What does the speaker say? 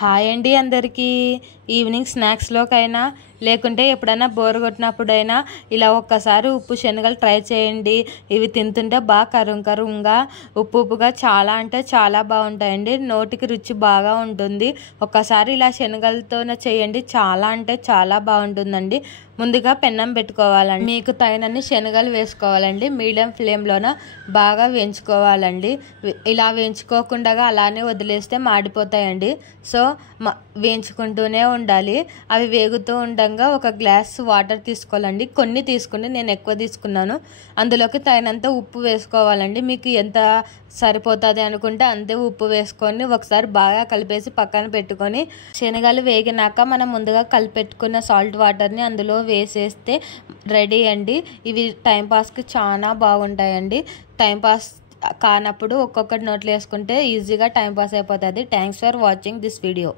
Hi అండి అందరికీ. Evening స్నాక్స్లోకైనా లేకుంటే ఎప్పుడైనా బోర్ కొట్టినప్పుడైనా ఇలా ఒక్కసారి ఉప్పు శనగలు ట్రై చేయండి. ఇవి తింటుంటే బాగా కరుంగా ఉప్పుగా చాలా అంటే చాలా బాగుంటాయండి. నోటికి రుచి బాగా ఉంటుంది. ఒక్కసారి ఇలా శనగలతోనే చేయండి, చాలా అంటే చాలా బాగుంటుందండి. ముందుగా పెన్నం పెట్టుకోవాలండి. మీకు తగినన్ని శనగలు వేసుకోవాలండి. మీడియం ఫ్లేమ్లోన బాగా వేయించుకోవాలండి. ఇలా వేయించుకోకుండా అలానే వదిలేస్తే మాడిపోతాయండి. సో వేయించుకుంటూనే ఉండాలి. అవి వేగుతూ ఉండగా ఒక గ్లాస్ వాటర్ తీసుకోవాలండి. కొన్ని తీసుకుని నేను ఎక్కువ తీసుకున్నాను. అందులోకి తగినంత ఉప్పు వేసుకోవాలండి. మీకు ఎంత సరిపోతుంది అనుకుంటే అంతే ఉప్పు వేసుకొని ఒకసారి బాగా కలిపేసి పక్కన పెట్టుకొని శనగలు వేగినాక మనం ముందుగా కలిపెట్టుకున్న సాల్ట్ వాటర్ని అందులో వేసేస్తే రెడీ అండి. ఇవి టైంపాస్కి చాలా బాగుంటాయండి. టైంపాస్ కానప్పుడు ఒక్కొక్కటి నోట్లో వేసుకుంటే ఈజీగా టైంపాస్ అయిపోతుంది. Thanks for watching this video.